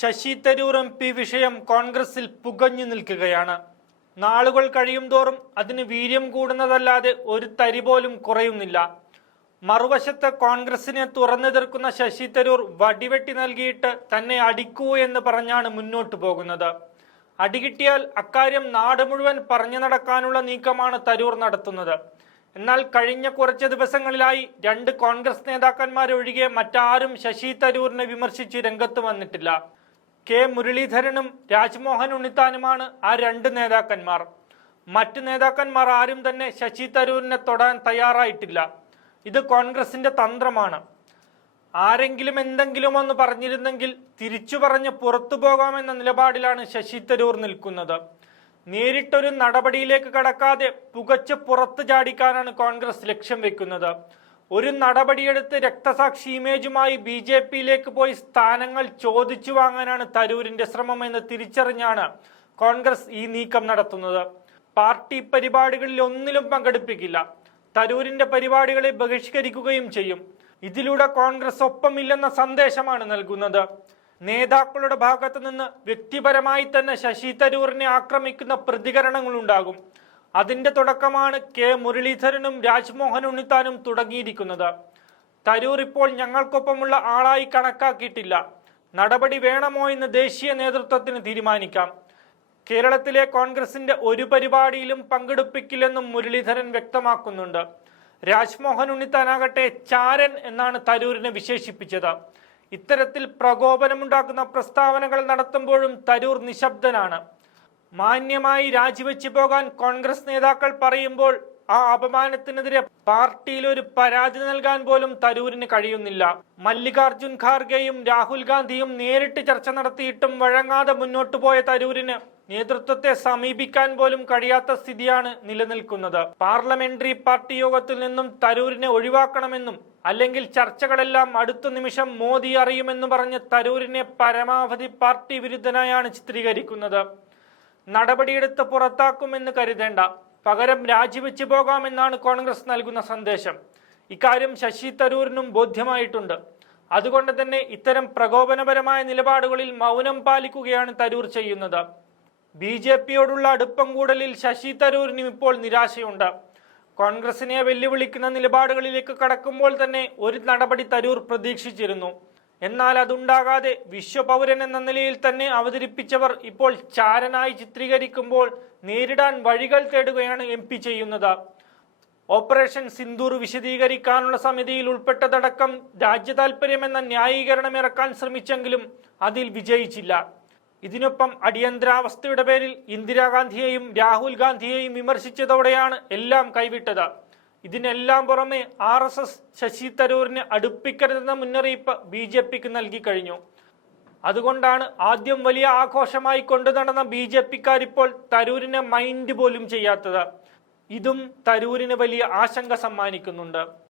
Sasi Tharoor MP വിഷയം കോൺഗ്രസിൽ പുകഞ്ഞു നിൽക്കുകയാണ്. നാളുകൾ കഴിയുംതോറും അതിന് വീര്യം കൂടുന്നതല്ലാതെ ഒരു തരി പോലും കുറയുന്നില്ല. മറുവശത്ത് കോൺഗ്രസിനെ തുറന്നെതിർക്കുന്ന ശശി തരൂർ വടിവെട്ടി നൽകിയിട്ട് തന്നെ അടിക്കൂ എന്ന് പറഞ്ഞാണ് മുന്നോട്ടു പോകുന്നത്. അടികിട്ടിയാൽ അക്കാര്യം നാട് മുഴുവൻ പറഞ്ഞു നടക്കാനുള്ള നീക്കമാണ് തരൂർ നടത്തുന്നത്. എന്നാൽ കഴിഞ്ഞ കുറച്ച് ദിവസങ്ങളിലായി രണ്ട് കോൺഗ്രസ് നേതാക്കന്മാരൊഴികെ മറ്റാരും ശശി തരൂരിനെ വിമർശിച്ച് രംഗത്ത് വന്നിട്ടില്ല. കെ മുരളീധരനും രാജ്മോഹൻ ഉണ്ണിത്താനുമാണ് ആ രണ്ട് നേതാക്കന്മാർ. മറ്റു നേതാക്കന്മാർ ആരും തന്നെ ശശി തരൂരിനെ തൊടാൻ തയ്യാറായിട്ടില്ല. ഇത് കോൺഗ്രസിന്റെ തന്ത്രമാണ്. ആരെങ്കിലും എന്തെങ്കിലും ഒന്ന് പറഞ്ഞിരുന്നെങ്കിൽ തിരിച്ചു പറഞ്ഞ് പുറത്തു പോകാമെന്ന നിലപാടിലാണ് ശശി തരൂർ നിൽക്കുന്നത്. നേരിട്ടൊരു നടപടിയിലേക്ക് കടക്കാതെ പുകച്ച് പുറത്തു ചാടിക്കാനാണ് കോൺഗ്രസ് ലക്ഷ്യം വെക്കുന്നത്. ഒരു നടപടിയെടുത്ത് രക്തസാക്ഷി ഇമേജുമായി BJPയിലേക്ക് പോയി സ്ഥാനങ്ങൾ ചോദിച്ചു വാങ്ങാനാണ് തരൂരിന്റെ ശ്രമമെന്ന് തിരിച്ചറിഞ്ഞാണ് കോൺഗ്രസ് ഈ നീക്കം നടത്തുന്നത്. പാർട്ടി പരിപാടികളിൽ ഒന്നിലും പങ്കെടുപ്പിക്കില്ല. തരൂരിന്റെ പരിപാടികളെ ബഹിഷ്കരിക്കുകയും ചെയ്യും. ഇതിലൂടെ കോൺഗ്രസ് ഒപ്പമില്ലെന്ന സന്ദേശമാണ് നൽകുന്നത്. നേതാക്കളുടെ ഭാഗത്ത് നിന്ന് വ്യക്തിപരമായി തന്നെ ശശി തരൂരിനെ ആക്രമിക്കുന്ന പ്രതികരണങ്ങളുണ്ടാകും. അതിന്റെ തുടക്കമാണ് കെ മുരളീധരനും രാജ്മോഹൻ ഉണ്ണിത്താനും തുടങ്ങിയിരിക്കുന്നത്. തരൂർ ഇപ്പോൾ ഞങ്ങൾക്കൊപ്പമുള്ള ആളായി കണക്കാക്കിയിട്ടില്ല. നടപടി വേണമോ എന്ന് ദേശീയ നേതൃത്വത്തിന് തീരുമാനിക്കാം. കേരളത്തിലെ കോൺഗ്രസിന്റെ ഒരു പരിപാടിയിലും പങ്കെടുപ്പിക്കില്ലെന്നും മുരളീധരൻ വ്യക്തമാക്കുന്നുണ്ട്. രാജ്മോഹൻ ഉണ്ണിത്താനാകട്ടെ ചാരൻ എന്നാണ് തരൂരിനെ വിശേഷിപ്പിച്ചത്. ഇത്തരത്തിൽ പ്രകോപനമുണ്ടാക്കുന്ന പ്രസ്താവനകൾ നടത്തുമ്പോഴും തരൂർ നിശബ്ദനാണ്. മാന്യമായി രാജിവെച്ചു പോകാൻ കോൺഗ്രസ് നേതാക്കൾ പറയുമ്പോൾ ആ അപമാനത്തിനെതിരെ പാർട്ടിയിൽ ഒരു പരാതി നൽകാൻ പോലും തരൂരിന് കഴിയുന്നില്ല. മല്ലികാർജുൻ ഖാർഗെയും രാഹുൽ ഗാന്ധിയും നേരിട്ട് ചർച്ച നടത്തിയിട്ടും വഴങ്ങാതെ മുന്നോട്ടു പോയ തരൂരിന് നേതൃത്വത്തെ സമീപിക്കാൻ പോലും കഴിയാത്ത സ്ഥിതിയാണ് നിലനിൽക്കുന്നത്. പാർലമെന്ററി പാർട്ടി യോഗത്തിൽ നിന്നും തരൂരിനെ ഒഴിവാക്കണമെന്നും അല്ലെങ്കിൽ ചർച്ചകളെല്ലാം അടുത്ത നിമിഷം മോദി അറിയുമെന്ന് പറഞ്ഞ് തരൂരിനെ പരമാവധി പാർട്ടി വിരുദ്ധനായാണ് ചിത്രീകരിക്കുന്നത്. നടപടിയെടുത്ത് പുറത്താക്കുമെന്ന് കരുതേണ്ട, പകരം രാജിവെച്ചു പോകാമെന്നാണ് കോൺഗ്രസ് നൽകുന്ന സന്ദേശം. ഇക്കാര്യം ശശി തരൂരിനും ബോധ്യമായിട്ടുണ്ട്. അതുകൊണ്ട് തന്നെ ഇത്തരം പ്രകോപനപരമായ നിലപാടുകളിൽ മൗനം പാലിക്കുകയാണ് തരൂർ ചെയ്യുന്നത്. BJPയോടുള്ള അടുപ്പം കൂടലിൽ ശശി തരൂരിനും ഇപ്പോൾ നിരാശയുണ്ട്. കോൺഗ്രസിനെ വെല്ലുവിളിക്കുന്ന നിലപാടുകളിലേക്ക് കടക്കുമ്പോൾ തന്നെ ഒരു നടപടി തരൂർ പ്രതീക്ഷിച്ചിരുന്നു. എന്നാൽ അതുണ്ടാകാതെ വിശ്വപൗരൻ എന്ന നിലയിൽ തന്നെ അവതരിപ്പിച്ചവർ ഇപ്പോൾ ചാരനായി ചിത്രീകരിക്കുമ്പോൾ നേരിടാൻ വഴികൾ തേടുകയാണ് MP ചെയ്യുന്നത്. ഓപ്പറേഷൻ സിന്ദൂർ വിശദീകരിക്കാനുള്ള സമിതിയിൽ ഉൾപ്പെട്ടതടക്കം രാജ്യതാൽപര്യമെന്ന ന്യായീകരണം ഇറക്കാൻ ശ്രമിച്ചെങ്കിലും അതിൽ വിജയിച്ചില്ല. ഇതിനൊപ്പം അടിയന്തരാവസ്ഥയുടെ പേരിൽ ഇന്ദിരാഗാന്ധിയെയും രാഹുൽ ഗാന്ധിയെയും വിമർശിച്ചതോടെയാണ് എല്ലാം കൈവിട്ടത്. ഇതിനെല്ലാം പുറമെ RSS ശശി തരൂരിനെ അടുപ്പിക്കരുതെന്ന മുന്നറിയിപ്പ് BJPക്ക് നൽകി കഴിഞ്ഞു. അതുകൊണ്ടാണ് ആദ്യം വലിയ ആഘോഷമായി കൊണ്ടു നടന്ന BJPക്കാരിപ്പോൾ തരൂരിനെ മൈൻഡ് പോലും ചെയ്യാത്തത്. ഇതും തരൂരിന് വലിയ ആശങ്ക സമ്മാനിക്കുന്നുണ്ട്.